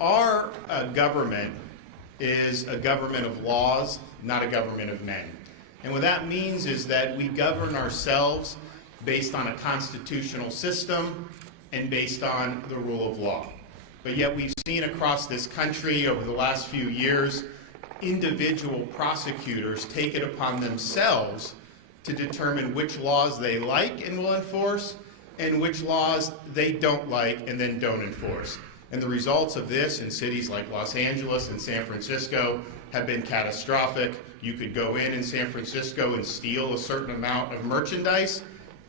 Our government is a government of laws, not a government of men. And what that means is that we govern ourselves based on a constitutional system and based on the rule of law. But yet we've seen across this country over the last few years individual prosecutors take it upon themselves to determine which laws they like and will enforce and which laws they don't like and then don't enforce. And the results of this in cities like Los Angeles and San Francisco have been catastrophic. You could go in San Francisco and steal a certain amount of merchandise,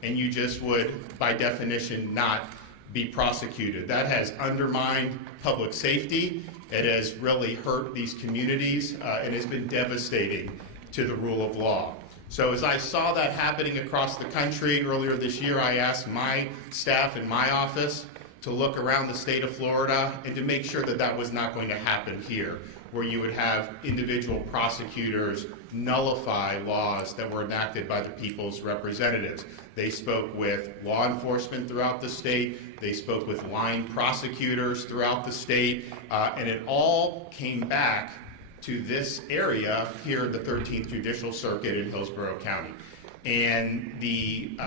and you just would, by definition, not be prosecuted. That has undermined public safety. It has really hurt these communities and has been devastating to the rule of law. So as I saw that happening across the country earlier this year, I asked my staff in my office to look around the state of Florida and to make sure that that was not going to happen here, where you would have individual prosecutors nullify laws that were enacted by the people's representatives. They spoke with law enforcement throughout the state, they spoke with line prosecutors throughout the state, and it all came back to this area here at the 13th Judicial Circuit in Hillsborough County. And the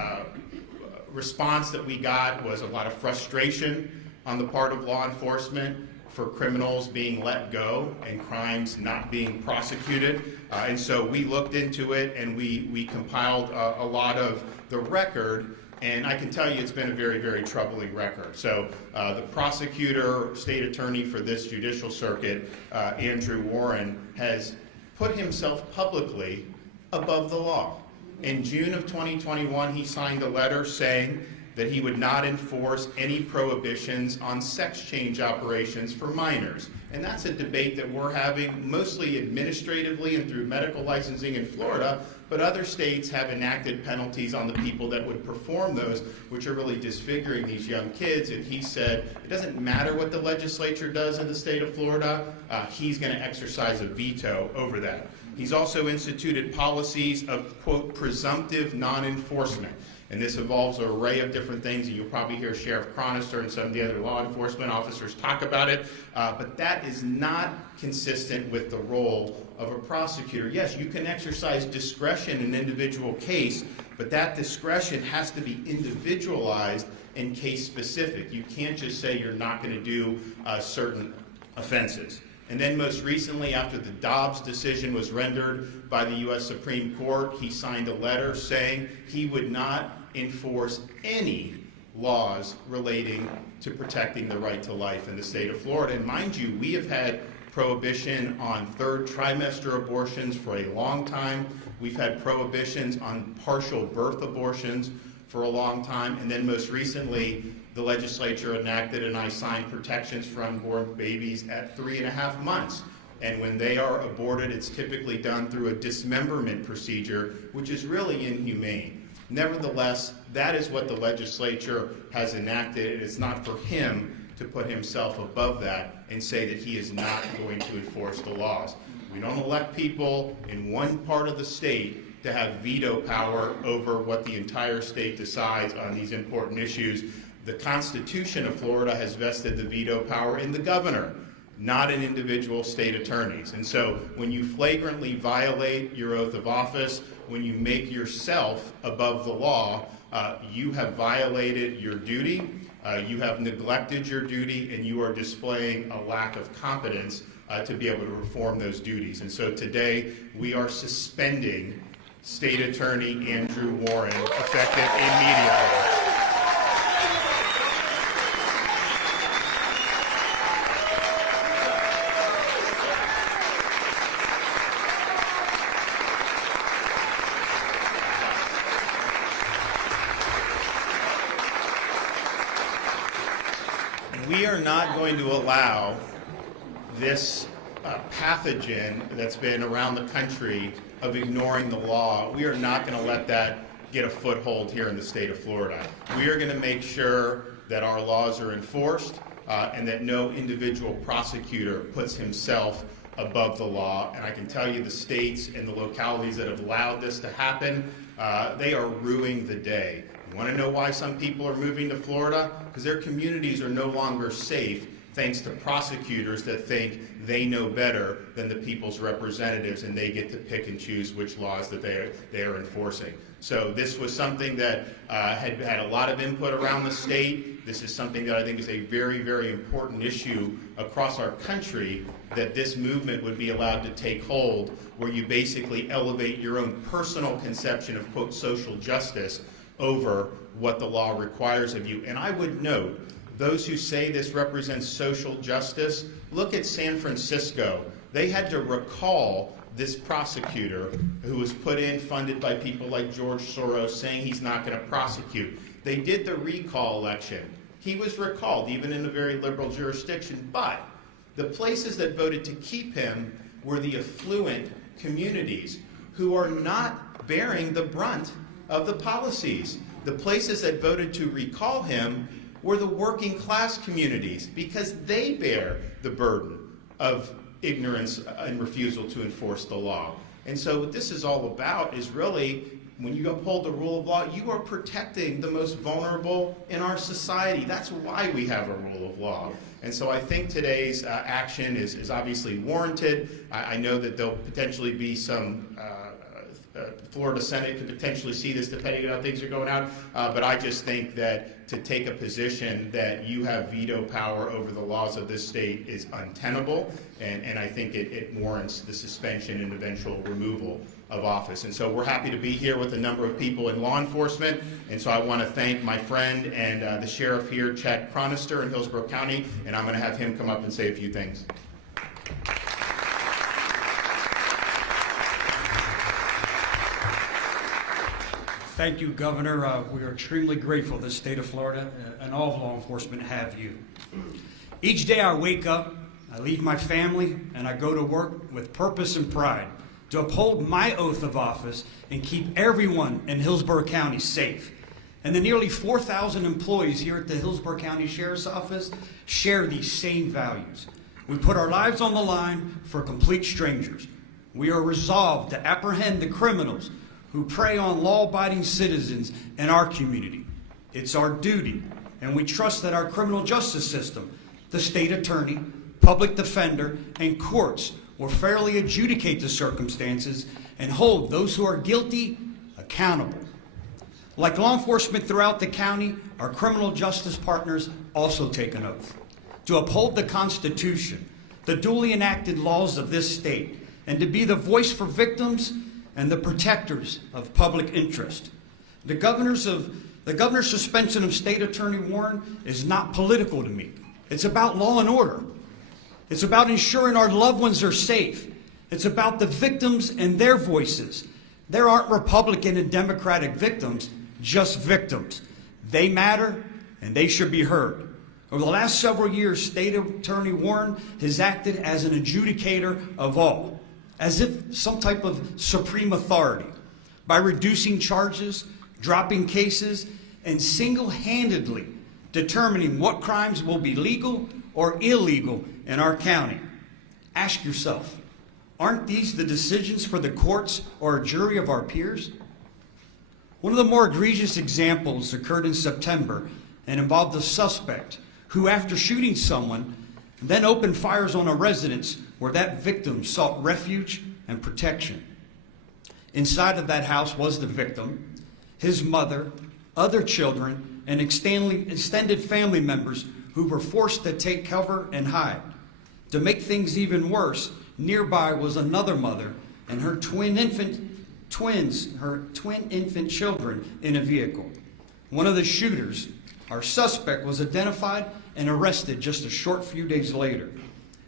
response that we got was a lot of frustration on the part of law enforcement for criminals being let go and crimes not being prosecuted. And so we looked into it and we compiled a lot of the record, and I can tell you it's been a very, very troubling record. So the prosecutor, state attorney for this judicial circuit, Andrew Warren, has put himself publicly above the law. In June of 2021, he signed a letter saying that he would not enforce any prohibitions on sex change operations for minors. And that's a debate that we're having mostly administratively and through medical licensing in Florida, but other states have enacted penalties on the people that would perform those, which are really disfiguring these young kids. And he said it doesn't matter what the legislature does in the state of Florida, he's going to exercise a veto over that. He's also instituted policies of, quote, presumptive non-enforcement. And this involves an array of different things, and you'll probably hear Sheriff Chronister and some of the other law enforcement officers talk about it, but that is not consistent with the role of a prosecutor. Yes, you can exercise discretion in an individual case, but that discretion has to be individualized and case specific. You can't just say you're not going to do certain offenses. And then most recently, after the Dobbs decision was rendered by the U.S. Supreme Court, he signed a letter saying he would not enforce any laws relating to protecting the right to life in the state of Florida. And mind you, we have had prohibition on third trimester abortions for a long time. We've had prohibitions on partial birth abortions for a long time. And then most recently, the legislature enacted and I signed protections for unborn babies at 3.5 months. And when they are aborted, it's typically done through a dismemberment procedure, which is really inhumane. Nevertheless, that is what the legislature has enacted, and it's not for him to put himself above that and say that he is not going to enforce the laws. We don't elect people in one part of the state to have veto power over what the entire state decides on these important issues. The Constitution of Florida has vested the veto power in the governor, not in individual state attorneys. And so when you flagrantly violate your oath of office, when you make yourself above the law, you have violated your duty, you have neglected your duty, and you are displaying a lack of competence to be able to perform those duties. And so today we are suspending State Attorney Andrew Warren, effective immediately. We are not going to allow this pathogen that's been around the country of ignoring the law. We are not going to let that get a foothold here in the state of Florida. We are going to make sure that our laws are enforced and that no individual prosecutor puts himself above the law. And I can tell you the states and the localities that have allowed this to happen, they are ruining the day. You want to know why some people are moving to Florida? Because their communities are no longer safe thanks to prosecutors that think they know better than the people's representatives, and they get to pick and choose which laws that they are enforcing. So this was something that had a lot of input around the state. This is something that I think is a very, very important issue across our country, that this movement would be allowed to take hold, where you basically elevate your own personal conception of, quote, social justice over what the law requires of you. And I would note, those who say this represents social justice, look at San Francisco. They had to recall this prosecutor who was put in, funded by people like George Soros, saying he's not going to prosecute. They did the recall election. He was recalled, even in a very liberal jurisdiction, but the places that voted to keep him were the affluent communities who are not bearing the brunt of the policies. The places that voted to recall him were the working class communities, because they bear the burden of ignorance and refusal to enforce the law. And so what this is all about is really, when you uphold the rule of law, you are protecting the most vulnerable in our society. That's why we have a rule of law. And so I think today's action is obviously warranted. I know that there'll potentially be some Florida Senate could potentially see this depending on how things are going out, but I just think that to take a position that you have veto power over the laws of this state is untenable, and I think it warrants the suspension and eventual removal of office. And so we're happy to be here with a number of people in law enforcement, and so I want to thank my friend and the sheriff here, Chad Chronister in Hillsborough County, and I'm going to have him come up and say a few things. Thank you, Governor. We are extremely grateful the state of Florida and all of law enforcement have you. Each day I wake up, I leave my family, and I go to work with purpose and pride to uphold my oath of office and keep everyone in Hillsborough County safe. And the nearly 4,000 employees here at the Hillsborough County Sheriff's Office share these same values. We put our lives on the line for complete strangers. We are resolved to apprehend the criminals who prey on law-abiding citizens in our community. It's our duty, and we trust that our criminal justice system, the state attorney, public defender, and courts will fairly adjudicate the circumstances and hold those who are guilty accountable. Like law enforcement throughout the county, our criminal justice partners also take an oath to uphold the Constitution, the duly enacted laws of this state, and to be the voice for victims and the protectors of public interest. The governor's suspension of State Attorney Warren is not political to me. It's about law and order. It's about ensuring our loved ones are safe. It's about the victims and their voices. There aren't Republican and Democratic victims, just victims. They matter, and they should be heard. Over the last several years, State Attorney Warren has acted as an adjudicator of all, as if some type of supreme authority, by reducing charges, dropping cases, and single-handedly determining what crimes will be legal or illegal in our county. Ask yourself, aren't these the decisions for the courts or a jury of our peers? One of the more egregious examples occurred in September and involved a suspect who, after shooting someone, then opened fires on a residence where that victim sought refuge and protection. Inside of that house was the victim, his mother, other children, and extended family members who were forced to take cover and hide. To make things even worse, nearby was another mother and her twin infant children in a vehicle. One of the shooters, our suspect, was identified and arrested just a short few days later.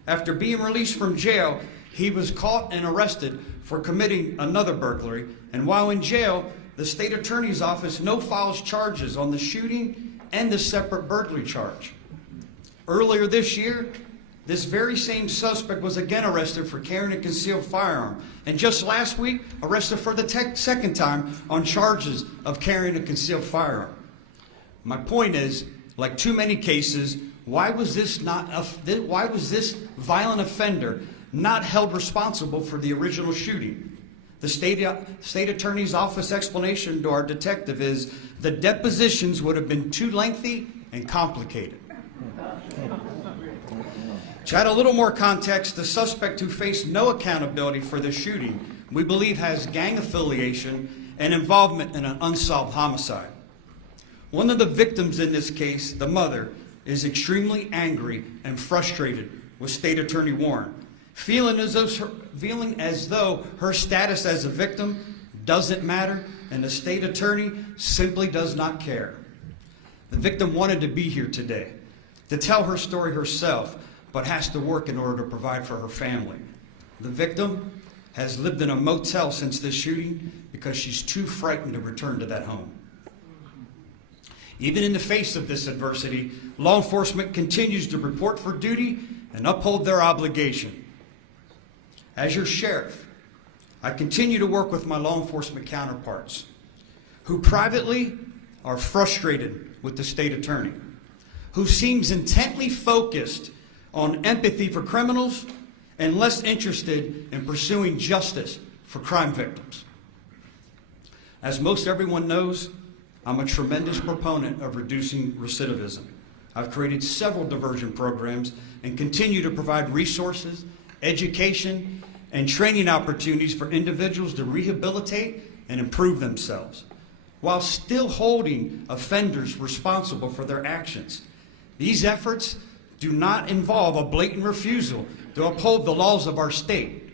After being released from jail, he was caught and arrested for committing another burglary, and while in jail, the state attorney's office no-files charges on the shooting and the separate burglary charge. Earlier this year, this very same suspect was again arrested for carrying a concealed firearm, and just last week, arrested for the second time on charges of carrying a concealed firearm. My point is, like too many cases, why was this violent offender not held responsible for the original shooting? The state attorney's office explanation to our detective is the depositions would have been too lengthy and complicated. To add a little more context, the suspect who faced no accountability for the shooting, we believe has gang affiliation and involvement in an unsolved homicide. One of the victims in this case, the mother, is extremely angry and frustrated with State Attorney Warren, feeling as though her status as a victim doesn't matter and the State Attorney simply does not care. The victim wanted to be here today to tell her story herself, but has to work in order to provide for her family. The victim has lived in a motel since this shooting because she's too frightened to return to that home. Even in the face of this adversity, law enforcement continues to report for duty and uphold their obligation. As your sheriff, I continue to work with my law enforcement counterparts who privately are frustrated with the state attorney, who seems intently focused on empathy for criminals and less interested in pursuing justice for crime victims. As most everyone knows, I'm a tremendous proponent of reducing recidivism. I've created several diversion programs and continue to provide resources, education, and training opportunities for individuals to rehabilitate and improve themselves, while still holding offenders responsible for their actions. These efforts do not involve a blatant refusal to uphold the laws of our state.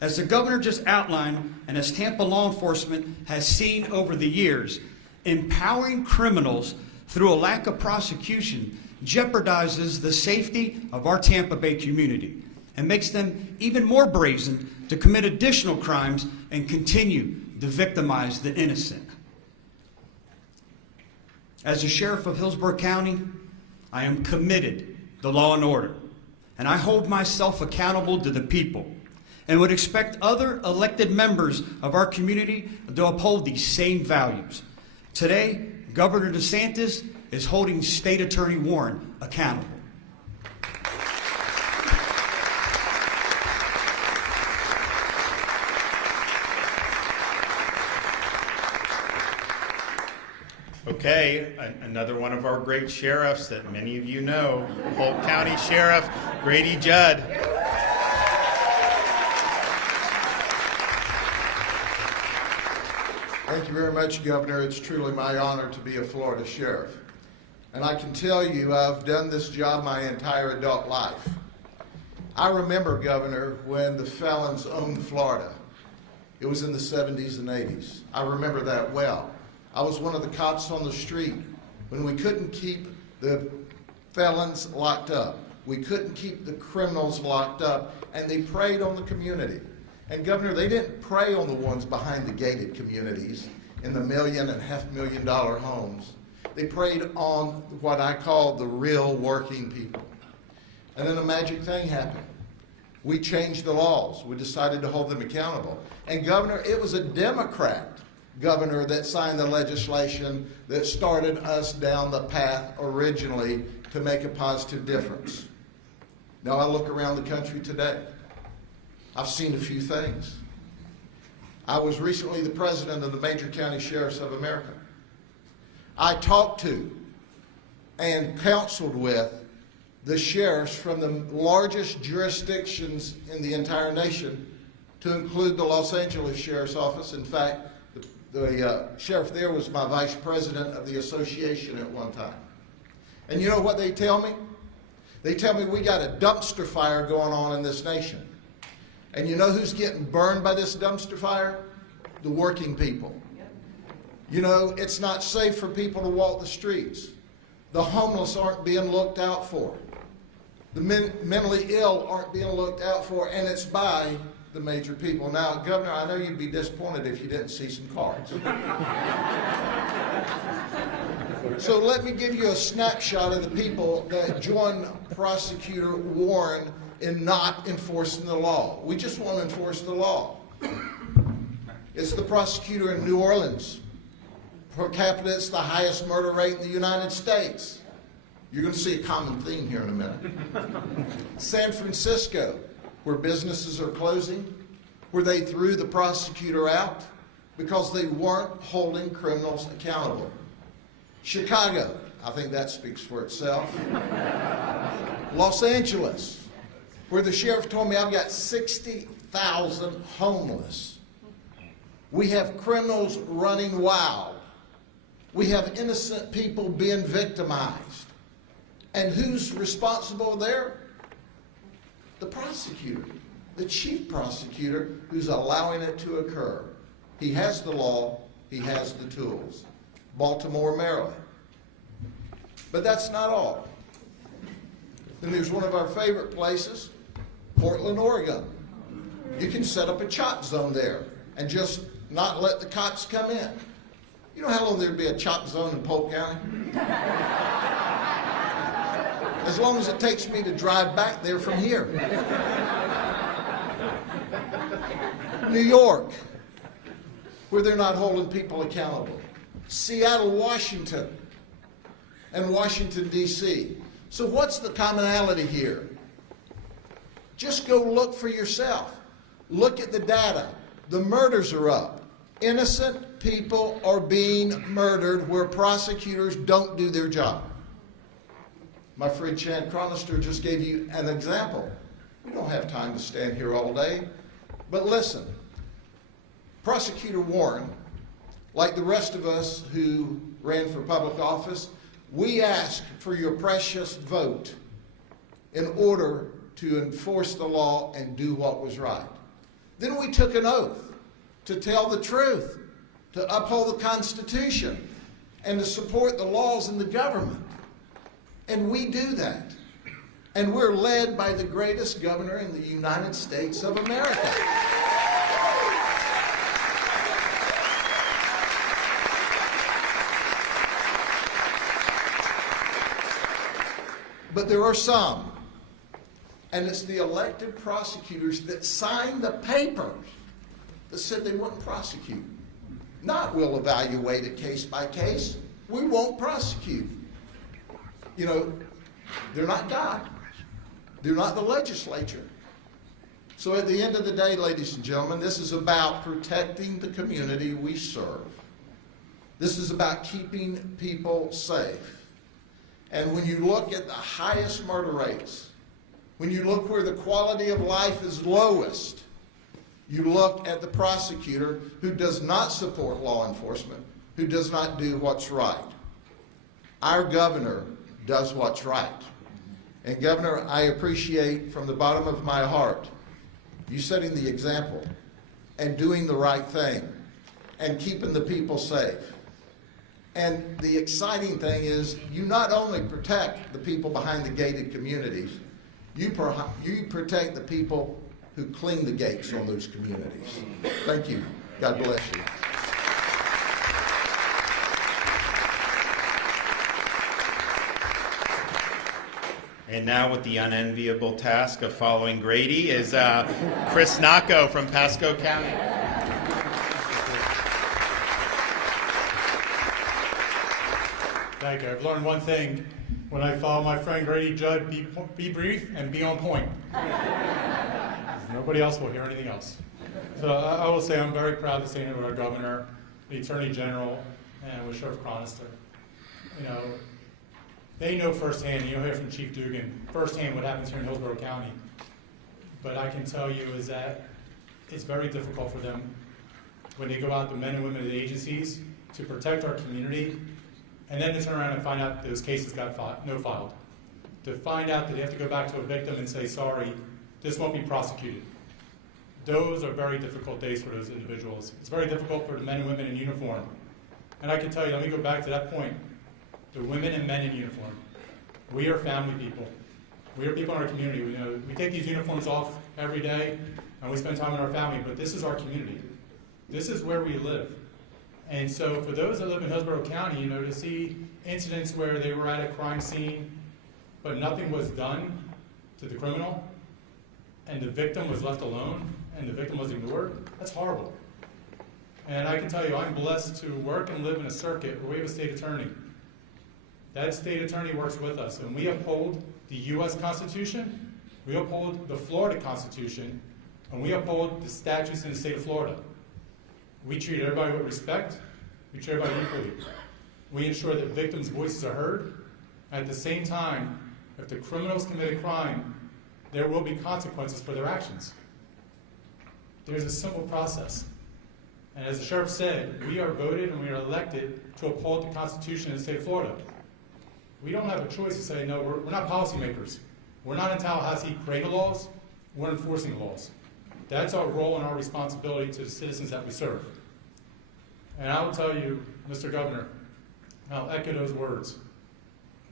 As the governor just outlined, and as Tampa law enforcement has seen over the years, empowering criminals through a lack of prosecution jeopardizes the safety of our Tampa Bay community and makes them even more brazen to commit additional crimes and continue to victimize the innocent. As the sheriff of Hillsborough County, I am committed to law and order, and I hold myself accountable to the people and would expect other elected members of our community to uphold these same values. Today, Governor DeSantis is holding State Attorney Warren accountable. Okay, another one of our great sheriffs that many of you know, Polk County Sheriff Grady Judd. Thank you very much, Governor. It's truly my honor to be a Florida sheriff. And I can tell you I've done this job my entire adult life. I remember, Governor, when the felons owned Florida. It was in the 70s and 80s. I remember that well. I was one of the cops on the street when we couldn't keep the felons locked up. We couldn't keep the criminals locked up, and they preyed on the community. And Governor, they didn't prey on the ones behind the gated communities in the $1 million and $500,000 homes. They preyed on what I call the real working people. And then a magic thing happened. We changed the laws. We decided to hold them accountable. And Governor, it was a Democrat governor that signed the legislation that started us down the path originally to make a positive difference. Now I look around the country today. I've seen a few things. I was recently the president of the Major County Sheriffs of America. I talked to and counseled with the sheriffs from the largest jurisdictions in the entire nation, to include the Los Angeles Sheriff's Office. In fact, the sheriff there was my vice president of the association at one time. And you know what they tell me? They tell me we got a dumpster fire going on in this nation. And you know who's getting burned by this dumpster fire? The working people. You know, it's not safe for people to walk the streets. The homeless aren't being looked out for. The mentally ill aren't being looked out for, and it's by the major people. Now, Governor, I know you'd be disappointed if you didn't see some cards. So let me give you a snapshot of the people that join Prosecutor Warren in not enforcing the law. We just want to enforce the law. It's the prosecutor in New Orleans. Per capita, it's the highest murder rate in the United States. You're going to see a common theme here in a minute. San Francisco, where businesses are closing, where they threw the prosecutor out because they weren't holding criminals accountable. Chicago, I think that speaks for itself. Los Angeles, where the sheriff told me I've got 60,000 homeless. We have criminals running wild. We have innocent people being victimized. And who's responsible there? The prosecutor, the chief prosecutor who's allowing it to occur. He has the law, he has the tools. Baltimore, Maryland. But that's not all. Then there's one of our favorite places, Portland, Oregon. You can set up a chop zone there and just not let the cops come in. You know how long there'd be a chop zone in Polk County? As long as it takes me to drive back there from here. New York, where they're not holding people accountable. Seattle, Washington, and Washington, D.C. So what's the commonality here? Just go look for yourself. Look at the data. The murders are up. Innocent people are being murdered where prosecutors don't do their job. My friend Chad Cronister just gave you an example. We don't have time to stand here all day. But listen, Prosecutor Warren, like the rest of us who ran for public office, we asked for your precious vote in order to enforce the law and do what was right. Then we took an oath to tell the truth, to uphold the Constitution, and to support the laws in the government. And we do that. And we're led by the greatest governor in the United States of America. But there are some, and it's the elected prosecutors that signed the papers that said they wouldn't prosecute. Not we'll evaluate it case by case. We won't prosecute. You know, they're not God. They're not the legislature. So at the end of the day, ladies and gentlemen, this is about protecting the community we serve. This is about keeping people safe. And when you look at the highest murder rates, when you look where the quality of life is lowest, you look at the prosecutor who does not support law enforcement, who does not do what's right. Our governor does what's right. And Governor, I appreciate from the bottom of my heart you setting the example and doing the right thing and keeping the people safe. And the exciting thing is you not only protect the people behind the gated communities, you protect the people who clean the gates on those communities. Thank you. God bless you. And now with the unenviable task of following Grady is Chris Nacco from Pasco County. Thank you. I've learned one thing. When I follow my friend Grady Judd, be brief and be on point. Nobody else will hear anything else. So I will say I'm very proud to stand here with our governor, the Attorney General, and with Sheriff Cronister. You know, they know firsthand, and you'll hear from Chief Dugan, firsthand what happens here in Hillsborough County. But I can tell you is that it's very difficult for them when they go out, the men and women of the agencies, to protect our community, and then to turn around and find out those cases got no filed. To find out that they have to go back to a victim and say, sorry, this won't be prosecuted. Those are very difficult days for those individuals. It's very difficult for the men and women in uniform. And I can tell you, let me go back to that point. The women and men in uniform. We are family people. We are people in our community. We take these uniforms off every day, and we spend time with our family, but this is our community. This is where we live. And so for those that live in Hillsborough County, to see incidents where they were at a crime scene, but nothing was done to the criminal, and the victim was left alone, and the victim was ignored, that's horrible. And I can tell you, I'm blessed to work and live in a circuit where we have a state attorney. That state attorney works with us, and we uphold the U.S. Constitution, we uphold the Florida Constitution, and we uphold the statutes in the state of Florida. We treat everybody with respect. We treat everybody equally. We ensure that victims' voices are heard. At the same time, if the criminals commit a crime, there will be consequences for their actions. There's a simple process. And as the sheriff said, we are voted and we are elected to uphold the Constitution of the state of Florida. We don't have a choice to say, no, we're not policymakers. We're not in Tallahassee creating laws, we're enforcing laws. That's our role and our responsibility to the citizens that we serve. And I will tell you, Mr. Governor, I'll echo those words.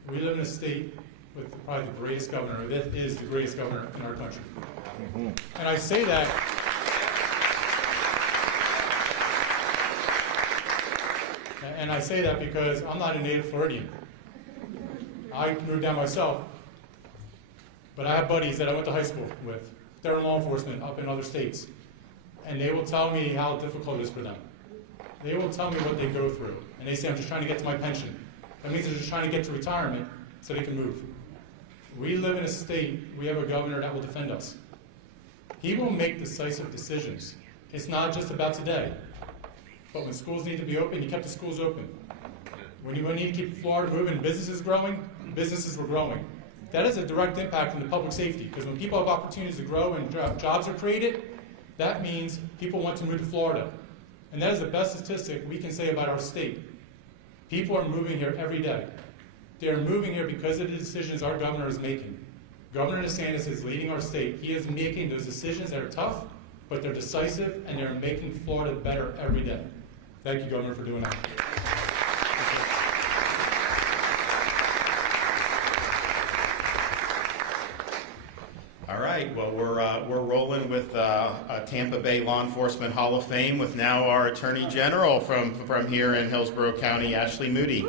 We live in a state with probably the greatest governor, that is the greatest governor in our country. And I say that because I'm not a native Floridian. I moved down myself, but I have buddies that I went to high school with. They're in law enforcement up in other states, and they will tell me how difficult it is for them. They will tell me what they go through, and they say, I'm just trying to get to my pension. That means they're just trying to get to retirement so they can move. We live in a state, we have a governor that will defend us. He will make decisive decisions. It's not just about today, but when schools need to be open, he kept the schools open. When you need to keep Florida moving, businesses growing, businesses were growing. That is a direct impact on the public safety, because when people have opportunities to grow and jobs are created, that means people want to move to Florida. And that is the best statistic we can say about our state. People are moving here every day. They are moving here because of the decisions our governor is making. Governor DeSantis is leading our state. He is making those decisions that are tough, but they're decisive, and they're making Florida better every day. Thank you, Governor, for doing that. All right, well, we're rolling with Tampa Bay Law Enforcement Hall of Fame with now our Attorney General from here in Hillsborough County, Ashley Moody.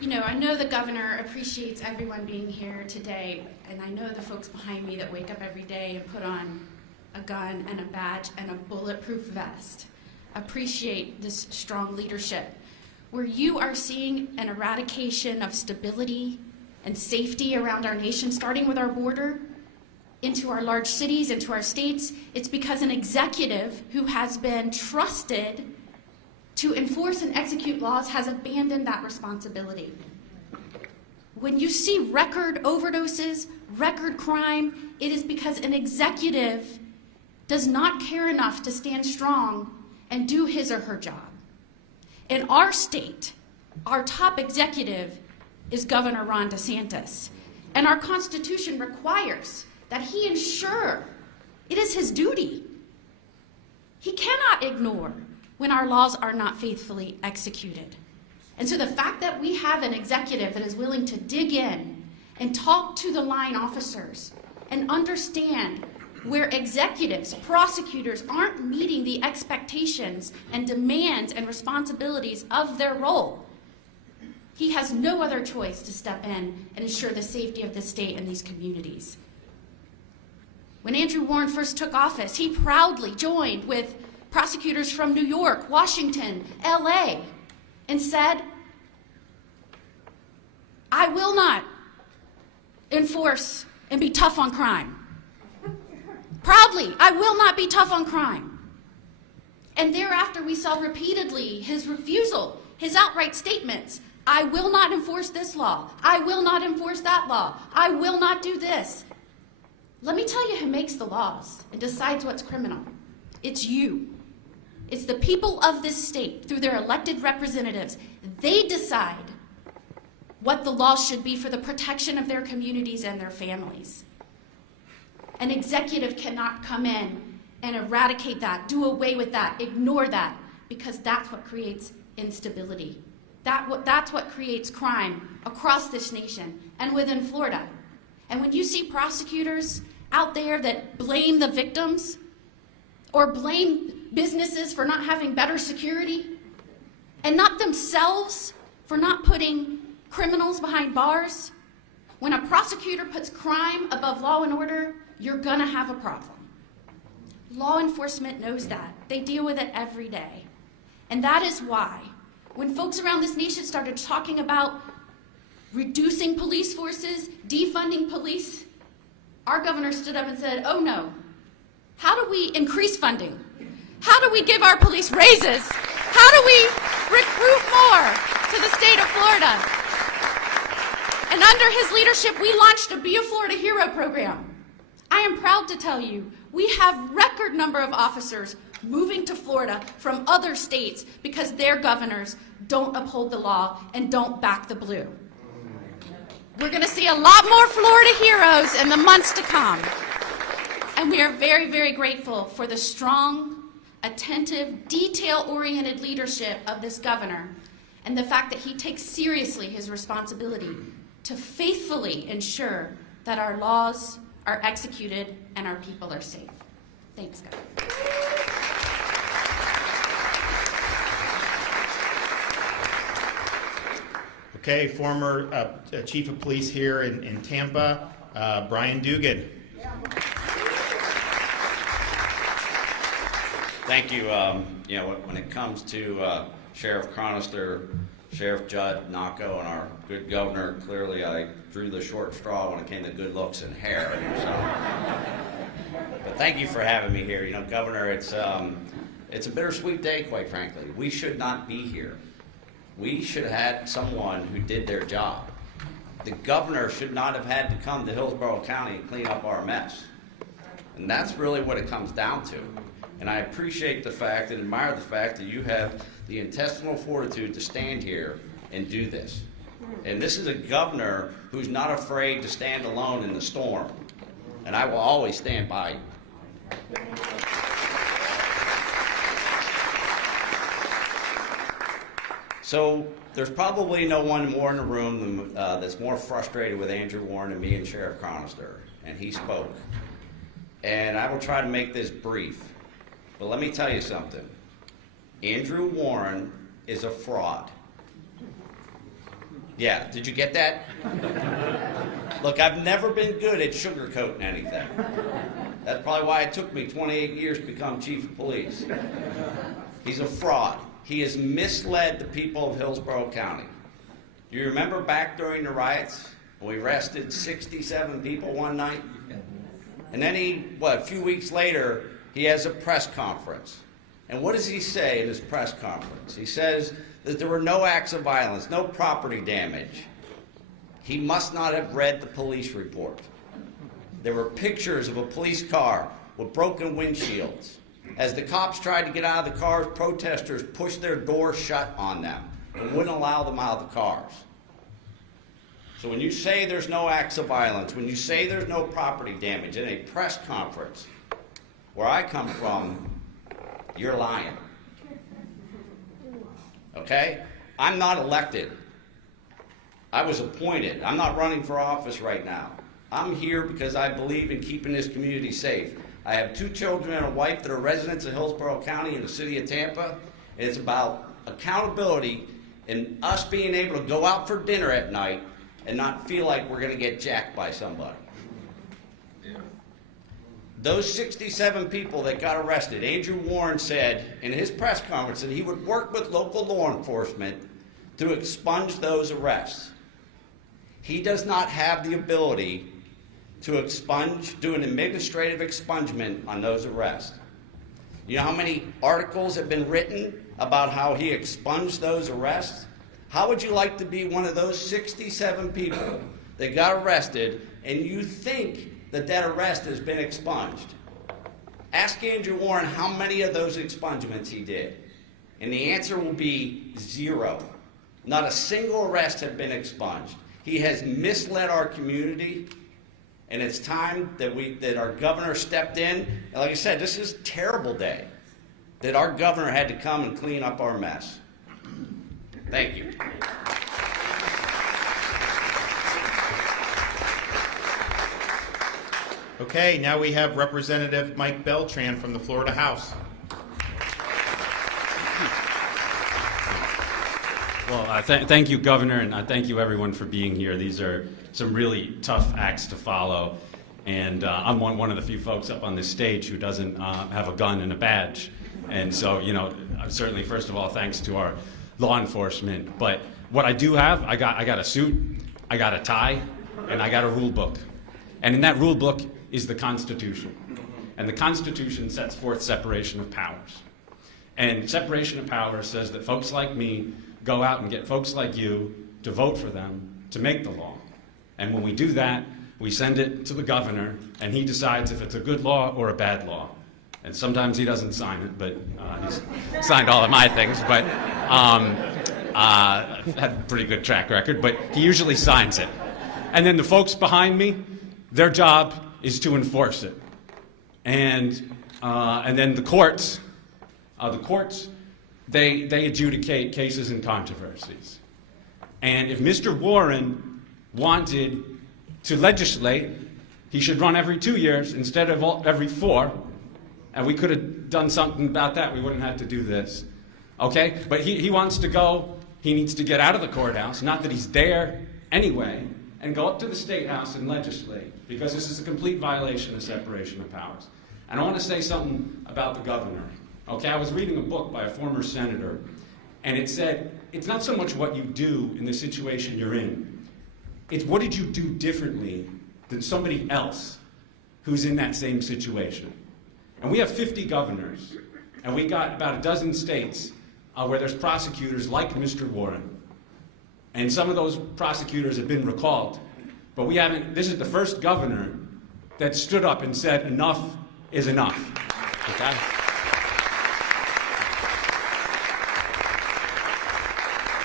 You know, I know the governor appreciates everyone being here today, and I know the folks behind me that wake up every day and put on a gun and a badge and a bulletproof vest appreciate this strong leadership. Where you are seeing an eradication of stability and safety around our nation, starting with our border, into our large cities, into our states, it's because an executive who has been trusted to enforce and execute laws has abandoned that responsibility. When you see record overdoses, record crime, it is because an executive does not care enough to stand strong and do his or her job. In our state, our top executive is Governor Ron DeSantis, and our Constitution requires that he ensure it is his duty. He cannot ignore when our laws are not faithfully executed. And so the fact that we have an executive that is willing to dig in and talk to the line officers and understand where executives, prosecutors aren't meeting the expectations and demands and responsibilities of their role, he has no other choice to step in and ensure the safety of the state and these communities. When Andrew Warren first took office, he proudly joined with prosecutors from New York, Washington, LA, and said, I will not enforce and be tough on crime. Proudly, I will not be tough on crime. And thereafter, we saw repeatedly his refusal, his outright statements. I will not enforce this law. I will not enforce that law. I will not do this. Let me tell you who makes the laws and decides what's criminal. It's you. It's the people of this state, through their elected representatives. They decide what the laws should be for the protection of their communities and their families. An executive cannot come in and eradicate that, do away with that, ignore that, because that's what creates instability. That's what creates crime across this nation and within Florida. And when you see prosecutors out there that blame the victims or blame businesses for not having better security and not themselves for not putting criminals behind bars, when a prosecutor puts crime above law and order, you're gonna have a problem. Law enforcement knows that. They deal with it every day. And that is why, when folks around this nation started talking about reducing police forces, defunding police, our governor stood up and said, oh no, how do we increase funding? How do we give our police raises? How do we recruit more? to the state of Florida. And under his leadership, we launched a Be a Florida Hero program. I am proud to tell you, we have record number of officers moving to Florida from other states because their governors don't uphold the law and don't back the blue. We're going to see a lot more Florida heroes in the months to come. And we are very, very grateful for the strong, attentive, detail-oriented leadership of this governor and the fact that he takes seriously his responsibility to faithfully ensure that our laws are executed and our people are safe. Thanks, Governor. Okay, former chief of police here in Tampa, Brian Dugan. Thank you. When it comes to Sheriff Chronister, Sheriff Judd, Naco, and our good governor, clearly I drew the short straw when it came to good looks and hair. But thank you for having me here. Governor, it's a bittersweet day, quite frankly. We should not be here. We should have had someone who did their job. The governor should not have had to come to Hillsborough County and clean up our mess. And that's really what it comes down to. And I appreciate the fact and admire the fact that you have the intestinal fortitude to stand here and do this. And this is a governor who's not afraid to stand alone in the storm. And I will always stand by you. So there's probably no one more in the room that's more frustrated with Andrew Warren than me and Sheriff Chronister. And he spoke. And I will try to make this brief. But let me tell you something. Andrew Warren is a fraud. Yeah, did you get that? Look, I've never been good at sugarcoating anything. That's probably why it took me 28 years to become chief of police. He's a fraud. He has misled the people of Hillsborough County. Do you remember back during the riots when we arrested 67 people one night? And then a few weeks later, he has a press conference. And what does he say in his press conference? He says that there were no acts of violence, no property damage. He must not have read the police report. There were pictures of a police car with broken windshields. As the cops tried to get out of the cars, protesters pushed their doors shut on them and wouldn't allow them out of the cars. So when you say there's no acts of violence, when you say there's no property damage in a press conference, where I come from, you're lying. Okay? I'm not elected. I was appointed. I'm not running for office right now. I'm here because I believe in keeping this community safe. I have 2 children and a wife that are residents of Hillsborough County in the city of Tampa. And it's about accountability and us being able to go out for dinner at night and not feel like we're going to get jacked by somebody. Those 67 people that got arrested, Andrew Warren said in his press conference that he would work with local law enforcement to expunge those arrests. He does not have the ability to do an administrative expungement on those arrests. You know how many articles have been written about how he expunged those arrests? How would you like to be one of those 67 people that got arrested and you think that arrest has been expunged? Ask Andrew Warren how many of those expungements he did. And the answer will be 0. Not a single arrest had been expunged. He has misled our community, and it's time that our governor stepped in. And like I said, this is a terrible day that our governor had to come and clean up our mess. Thank you. Okay, now we have Representative Mike Beltran from the Florida House. Well, thank you, Governor, and thank you, everyone, for being here. These are some really tough acts to follow, and I'm one of the few folks up on this stage who doesn't have a gun and a badge. And so, certainly, first of all, thanks to our law enforcement. But what I do have, I got a suit, I got a tie, and I got a rule book. And in that rule book is the Constitution. And the Constitution sets forth separation of powers. And separation of powers says that folks like me go out and get folks like you to vote for them to make the law. And when we do that, we send it to the governor, and he decides if it's a good law or a bad law. And sometimes he doesn't sign it, but he's signed all of my things, but had a pretty good track record, but he usually signs it. And then the folks behind me, their job is to enforce it. And then the courts, they adjudicate cases and controversies. And if Mr. Warren wanted to legislate, he should run every 2 years instead of every 4. And we could have done something about that. We wouldn't have to do this. Okay? But he wants to go, he needs to get out of the courthouse, not that he's there anyway, and go up to the State House and legislate, because this is a complete violation of separation of powers. And I want to say something about the governor. Okay? I was reading a book by a former senator, and it said, it's not so much what you do in the situation you're in, it's what did you do differently than somebody else who's in that same situation. And we have 50 governors, and we got about a dozen states where there's prosecutors like Mr. Warren. And some of those prosecutors have been recalled. But we haven't, this is the first governor that stood up and said enough is enough. Okay?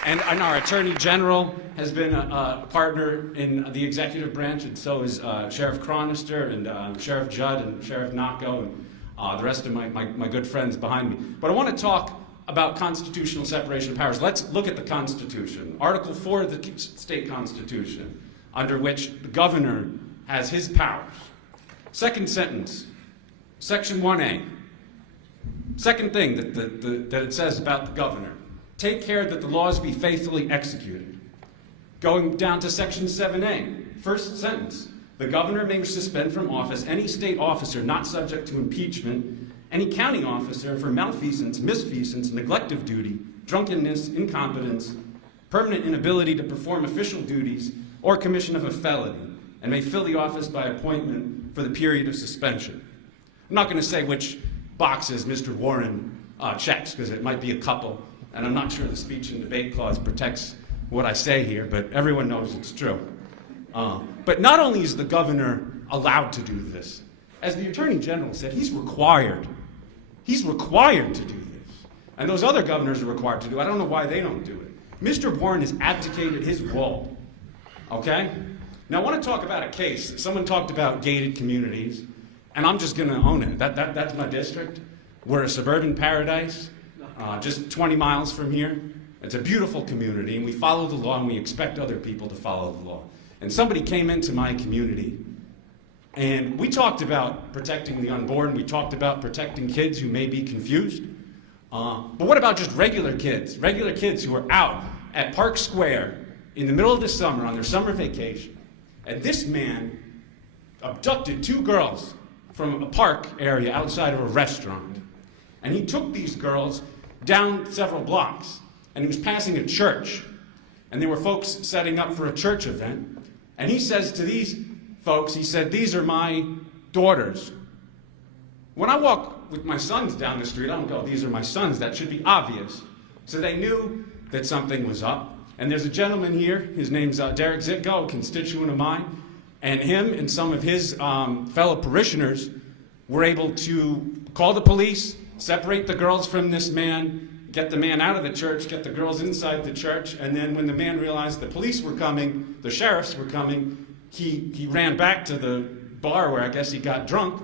And our Attorney General has been a partner in the executive branch, and so is Sheriff Chronister and Sheriff Judd and Sheriff Nacco and the rest of my good friends behind me. But I want to talk about constitutional separation of powers. Let's look at the Constitution. Article 4 of the state Constitution, under which the governor has his powers. Second sentence, Section 1A. Second thing that it says about the governor. Take care that the laws be faithfully executed. Going down to Section 7A, first sentence. The governor may suspend from office any state officer not subject to impeachment, any county officer for malfeasance, misfeasance, neglect of duty, drunkenness, incompetence, permanent inability to perform official duties, or commission of a felony, and may fill the office by appointment for the period of suspension. I'm not going to say which boxes Mr. Warren checks, because it might be a couple, and I'm not sure the speech and debate clause protects what I say here, but everyone knows it's true. But not only is the governor allowed to do this, as the Attorney General said, he's required to do this. And those other governors are required to do it. I don't know why they don't do it. Mr. Warren has abdicated his role. Okay? Now I want to talk about a case. Someone talked about gated communities, and I'm just going to own it. That's my district. We're a suburban paradise, just 20 miles from here. It's a beautiful community, and we follow the law, and we expect other people to follow the law. And somebody came into my community, and we talked about protecting the unborn. We talked about protecting kids who may be confused. But what about just regular kids? Regular kids who are out at Park Square in the middle of the summer on their summer vacation. And this man abducted 2 girls from a park area outside of a restaurant. And he took these girls down several blocks. And he was passing a church. And there were folks setting up for a church event. And he says to these folks, he said, "These are my daughters." When I walk with my sons down the street, I don't go, "These are my sons." That should be obvious. So they knew that something was up. And there's a gentleman here, his name's Derek Zitko, a constituent of mine, and him and some of his fellow parishioners were able to call the police, separate the girls from this man, get the man out of the church, get the girls inside the church, and then when the man realized the police were coming, the sheriffs were coming, he ran back to the bar where I guess he got drunk,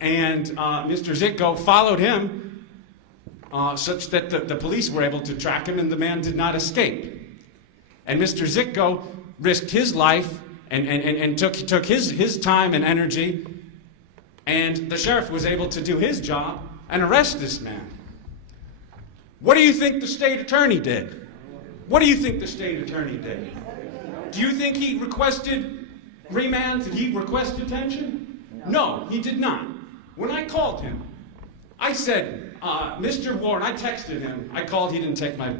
and Mr. Zitko followed him such that the police were able to track him and the man did not escape. And Mr. Zitko risked his life and took his time and energy, and the sheriff was able to do his job and arrest this man. What do you think the state attorney did? What do you think the state attorney did? Do you think he requested remand? Did he request detention? No, he did not. When I called him, I said, Mr. Warren, I texted him. I called, he didn't take my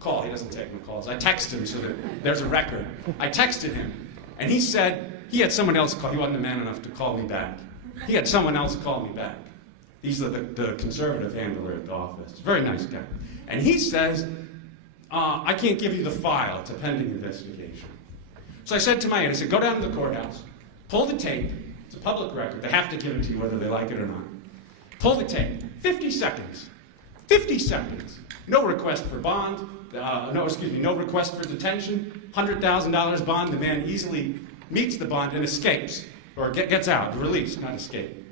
call. He doesn't take my calls. I texted him so that there's a record. I texted him, and he said he had someone else call. He wasn't man enough to call me back. He had someone else call me back. He's the conservative handler at the office. Very nice guy. And he says I can't give you the file. It's a pending investigation. So I said to my aide, I said, go down to the courthouse, pull the tape. It's a public record. They have to give it to you whether they like it or not. Pull the tape. 50 seconds. 50 seconds. No request for bond. No request for detention. $100,000 bond. The man easily meets the bond and escapes. Or gets out. Released, not escape.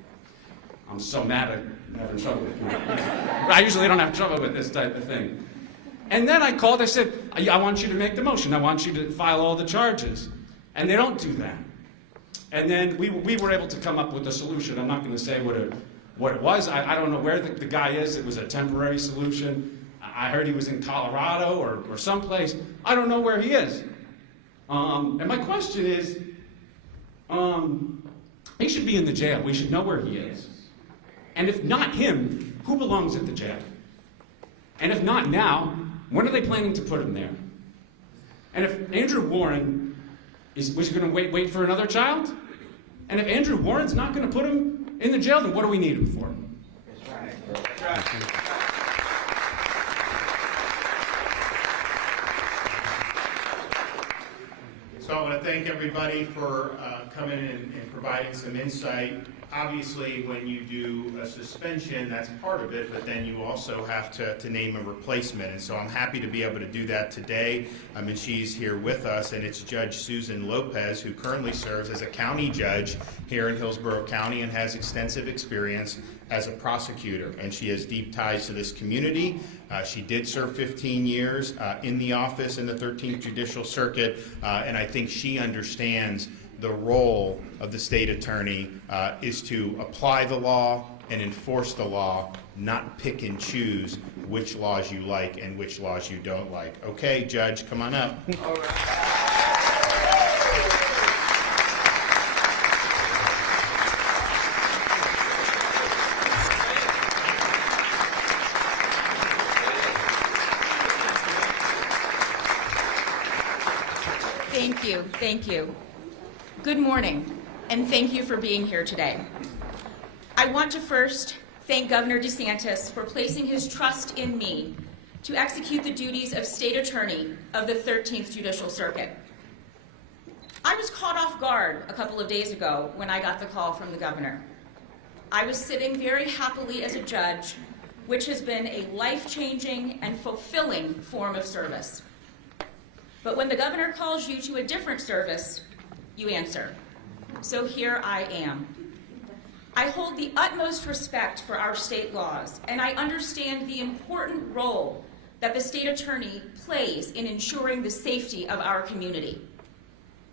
I'm so mad I'm having trouble with it. I usually don't have trouble with this type of thing. And then I called. I said, I want you to make the motion. I want you to file all the charges. And they don't do that. And then we were able to come up with a solution. I'm not going to say what it was. I don't know where the guy is. It was a temporary solution. I heard he was in Colorado or someplace. I don't know where he is. And my question is, he should be in the jail. We should know where he is. And if not him, who belongs at the jail? And if not now, when are they planning to put him there? And if Andrew Warren was going to wait for another child? And if Andrew Warren's not going to put him in the jail, then what do we need him for? That's right. So I want to thank everybody for coming in and providing some insight. Obviously, when you do a suspension, that's part of it, but then you also have to name a replacement. And so I'm happy to be able to do that today. And she's here with us, and it's Judge Susan Lopez, who currently serves as a county judge here in Hillsborough County and has extensive experience as a prosecutor. And she has deep ties to this community. She did serve 15 years in the office in the 13th Judicial Circuit, and I think she understands the role of the state attorney is to apply the law and enforce the law, not pick and choose which laws you like and which laws you don't like. Okay, Judge, come on up. All right. Thank you. Good morning, and thank you for being here today. I want to first thank Governor DeSantis for placing his trust in me to execute the duties of State Attorney of the 13th Judicial Circuit. I was caught off guard a couple of days ago when I got the call from the governor. I was sitting very happily as a judge, which has been a life-changing and fulfilling form of service. But when the governor calls you to a different service, you answer. So here I am. I hold the utmost respect for our state laws, and I understand the important role that the state attorney plays in ensuring the safety of our community.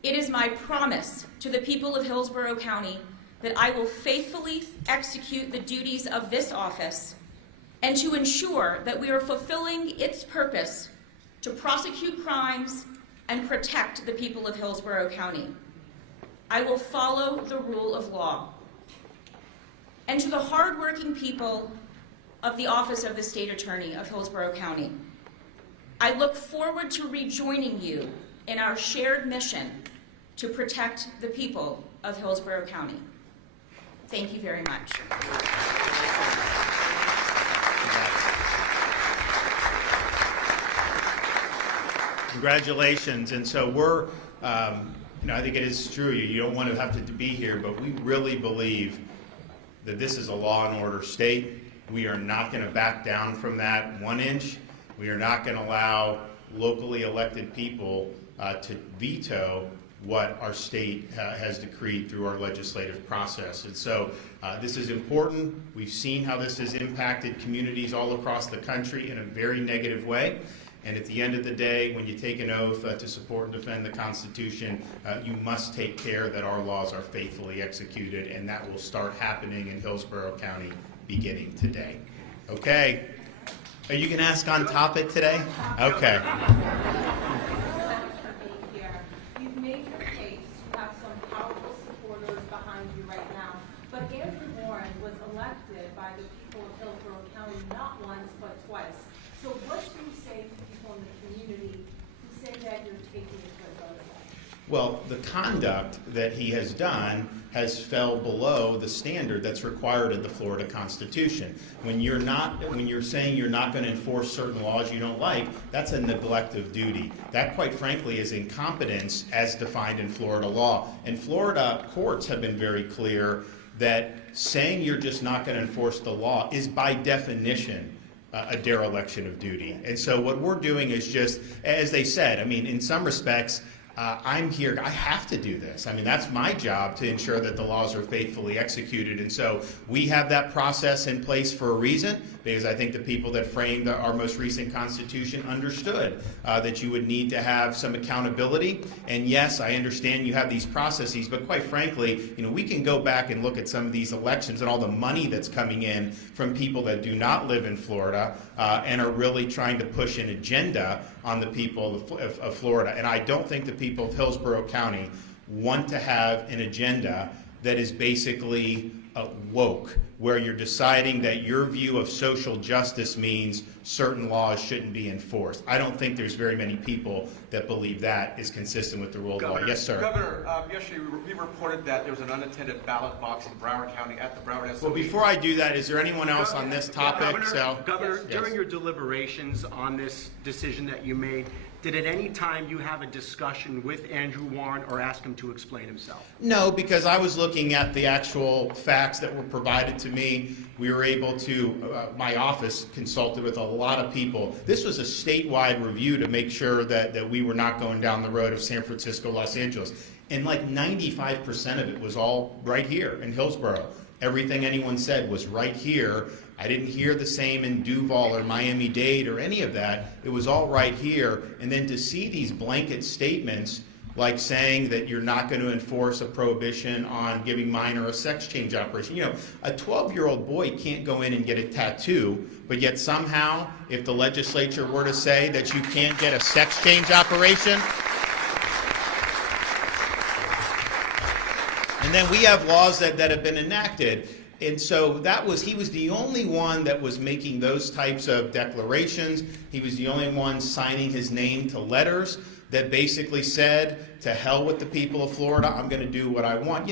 It is my promise to the people of Hillsborough County that I will faithfully execute the duties of this office and to ensure that we are fulfilling its purpose to prosecute crimes and protect the people of Hillsborough County. I will follow the rule of law. And to the hardworking people of the Office of the State Attorney of Hillsborough County, I look forward to rejoining you in our shared mission to protect the people of Hillsborough County. Thank you very much. Congratulations. And so we're, I think it is true, you don't want to have to be here, but we really believe that this is a law and order state. We are not going to back down from that 1 inch. We are not going to allow locally elected people to veto what our state has decreed through our legislative process. And so this is important. We've seen how this has impacted communities all across the country in a very negative way. And at the end of the day, when you take an oath to support and defend the Constitution, you must take care that our laws are faithfully executed, and that will start happening in Hillsborough County beginning today. Okay. Are you going to ask on topic today? Okay. You've made your case. You have some powerful supporters behind you right now. But Andrew Warren was elected by the people of Hillsborough County not once but twice. So what do you say to people in the community who say that you're taking it for a vote away? Well, the conduct that he has done has fell below the standard that's required of the Florida Constitution. When you're saying you're not going to enforce certain laws you don't like, that's a neglect of duty. That, quite frankly, is incompetence as defined in Florida law. And Florida courts have been very clear that saying you're just not going to enforce the law is by definition a dereliction of duty. And so what we're doing is just, as they said, I mean, in some respects, I'm here, I have to do this. I mean, that's my job to ensure that the laws are faithfully executed. And so we have that process in place for a reason, because I think the people that framed our most recent Constitution understood that you would need to have some accountability. And yes, I understand you have these processes, but quite frankly, we can go back and look at some of these elections and all the money that's coming in from people that do not live in Florida and are really trying to push an agenda on the people of Florida. And I don't think the people of Hillsborough County want to have an agenda that is basically woke, where you're deciding that your view of social justice means certain laws shouldn't be enforced. I don't think there's very many people that believe that is consistent with the rule of law. Yes, sir. Governor, yesterday we reported that there was an unattended ballot box in Broward County at the Broward SOB. Well, before I do that, is there anyone else on this topic? Governor, Yes. during your deliberations on this decision that you made, did at any time you have a discussion with Andrew Warren or ask him to explain himself? No, because I was looking at the actual facts that were provided to me. We were able to, my office consulted with a lot of people. This was a statewide review to make sure that we were not going down the road of San Francisco, Los Angeles. And like 95% of it was all right here in Hillsborough. Everything anyone said was right here. I didn't hear the same in Duval or Miami-Dade or any of that. It was all right here. And then to see these blanket statements like saying that you're not going to enforce a prohibition on giving minor a sex change operation. A 12-year-old boy can't go in and get a tattoo, but yet somehow, if the legislature were to say that you can't get a sex change operation, and then we have laws that have been enacted. And so he was the only one that was making those types of declarations. He was the only one signing his name to letters that basically said, to hell with the people of Florida, I'm going to do what I want.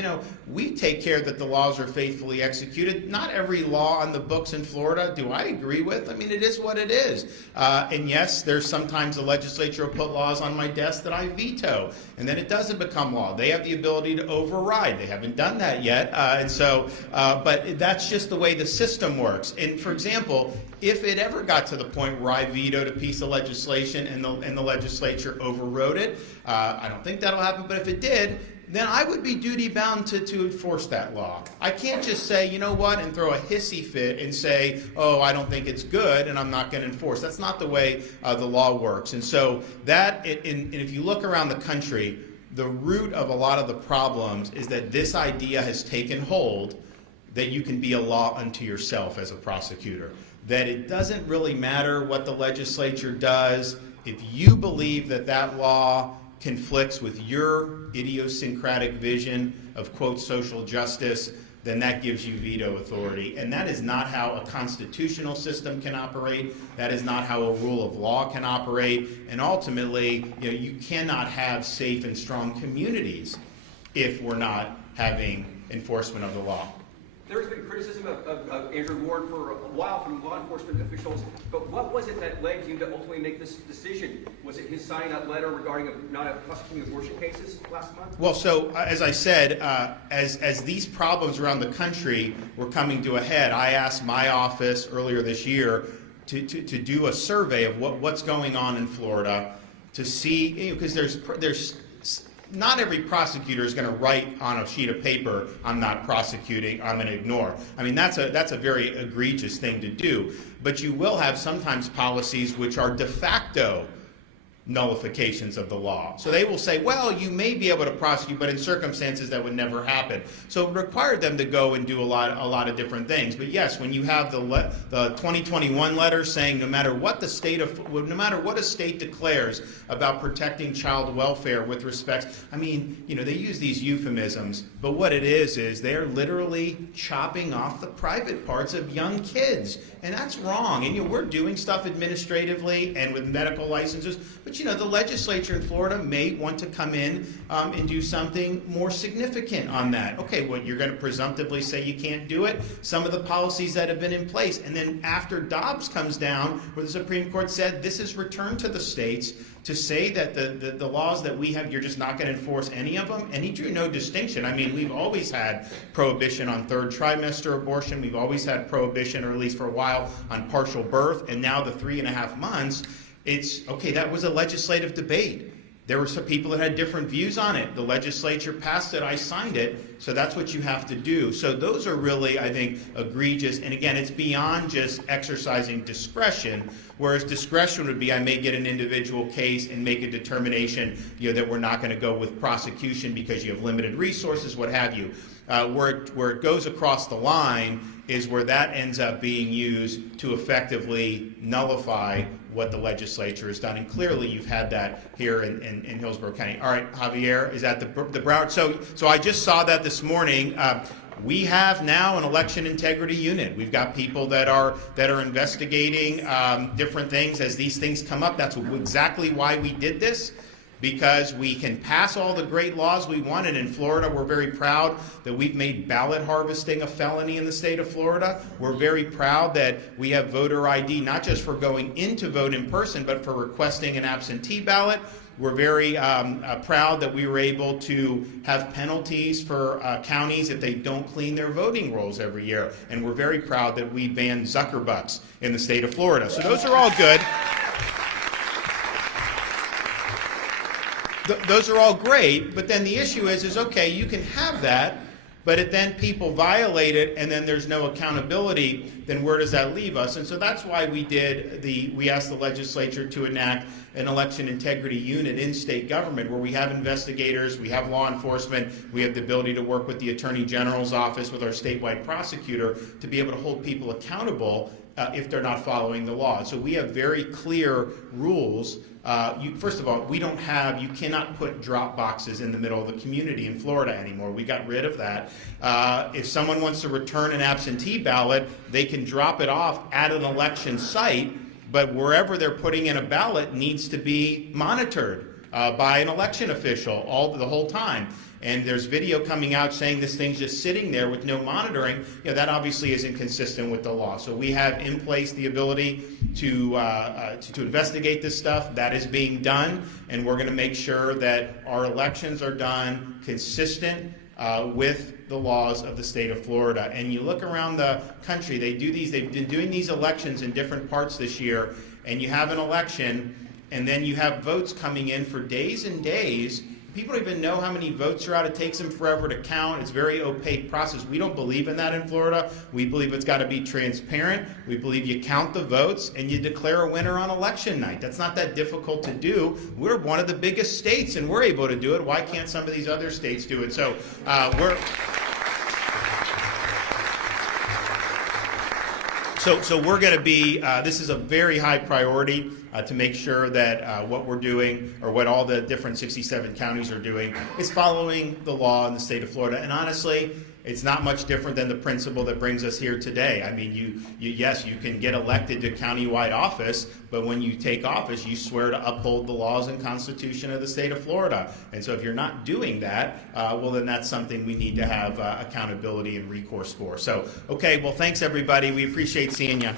We take care that the laws are faithfully executed. Not every law on the books in Florida do I agree with. I mean, it is what it is. And yes, there's sometimes the legislature will put laws on my desk that I veto, and then it doesn't become law. They have the ability to override. They haven't done that yet. But that's just the way the system works. And for example, if it ever got to the point where I vetoed a piece of legislation and the legislature overrode it, I don't think that'll happen, but if it did, then I would be duty-bound to enforce that law. I can't just say, you know what, and throw a hissy fit and say, oh, I don't think it's good and I'm not going to enforce. That's not the way the law works. And so and if you look around the country, the root of a lot of the problems is that this idea has taken hold that you can be a law unto yourself as a prosecutor. That it doesn't really matter what the legislature does. If you believe that law conflicts with your idiosyncratic vision of, quote, social justice, then that gives you veto authority. And that is not how a constitutional system can operate. That is not how a rule of law can operate. And ultimately, you cannot have safe and strong communities if we're not having enforcement of the law. There's been criticism of Andrew Warren for a while from law enforcement officials, but what was it that led you to ultimately make this decision? Was it his signing that letter regarding not prosecuting abortion cases last month? Well, so as I said, as these problems around the country were coming to a head, I asked my office earlier this year to do a survey of what's going on in Florida to see, because there's not every prosecutor is going to write on a sheet of paper, I'm not prosecuting, I'm going to ignore. I mean, that's a very egregious thing to do. But you will have sometimes policies which are de facto nullifications of the law. So they will say, well, you may be able to prosecute, but in circumstances that would never happen. So it required them to go and do a lot of different things. But yes, when you have the 2021 letter saying no matter what a state declares about protecting child welfare with respect, I mean, they use these euphemisms, but what it is they're literally chopping off the private parts of young kids. And that's wrong. And we're doing stuff administratively and with medical licenses, but But you know, the legislature in Florida may want to come in and do something more significant on that. Okay, well, you're going to presumptively say you can't do it. Some of the policies that have been in place, and then after Dobbs comes down, where the Supreme Court said this is returned to the states, to say that the laws that we have, you're just not going to enforce any of them, and he drew no distinction. I mean, we've always had prohibition on third trimester abortion. We've always had prohibition, or at least for a while, on partial birth, and now the 3.5 months. It's, okay, that was a legislative debate. There were some people that had different views on it. The legislature passed it, I signed it, so that's what you have to do. So those are really, I think, egregious. And again, it's beyond just exercising discretion, whereas discretion would be I may get an individual case and make a determination, you know, that we're not going to go with prosecution because you have limited resources, what have you. Where it goes across the line is where that ends up being used to effectively nullify what the legislature has done. And clearly you've had that here in Hillsborough County. All right, Javier, is that the Broward? So I just saw that this morning. We have now an election integrity unit. We've got people that are investigating different things as these things come up. That's exactly why we did this, because we can pass all the great laws we wanted. In Florida, we're very proud that we've made ballot harvesting a felony in the state of Florida. We're very proud that we have voter ID, not just for going in to vote in person, but for requesting an absentee ballot. We're very proud that we were able to have penalties for counties if they don't clean their voting rolls every year. And we're very proud that we banned Zuckerbucks in the state of Florida. So those are all good. Those are all great, but then the issue is okay, you can have that, but if then people violate it and then there's no accountability, then where does that leave us? And so that's why we asked the legislature to enact an election integrity unit in state government where we have investigators, we have law enforcement, we have the ability to work with the Attorney General's office, with our statewide prosecutor, to be able to hold people accountable if they're not following the law. So we have very clear rules. First of all, you cannot put drop boxes in the middle of the community in Florida anymore. We got rid of that. If someone wants to return an absentee ballot, they can drop it off at an election site, but wherever they're putting in a ballot needs to be monitored by an election official the whole time. And there's video coming out saying this thing's just sitting there with no monitoring. You know, that obviously isn't consistent with the law. So we have in place the ability to investigate this stuff. That is being done, and we're going to make sure that our elections are done consistent with the laws of the state of Florida. And you look around the country, they've been doing these elections in different parts this year, and you have an election, and then you have votes coming in for days and days. People don't even know how many votes are out. It takes them forever to count. It's a very opaque process. We don't believe in that in Florida. We believe it's got to be transparent. We believe you count the votes and you declare a winner on election night. That's not that difficult to do. We're one of the biggest states and we're able to do it. Why can't some of these other states do it? So we're going to be, this is a very high priority to make sure that what we're doing, or what all the different 67 counties are doing, is following the law in the state of Florida. And honestly, it's not much different than the principle that brings us here today. I mean, yes, you can get elected to countywide office, but when you take office, you swear to uphold the laws and Constitution of the state of Florida. And so if you're not doing that, well, then that's something we need to have accountability and recourse for. So, okay, well, thanks, everybody. We appreciate seeing you.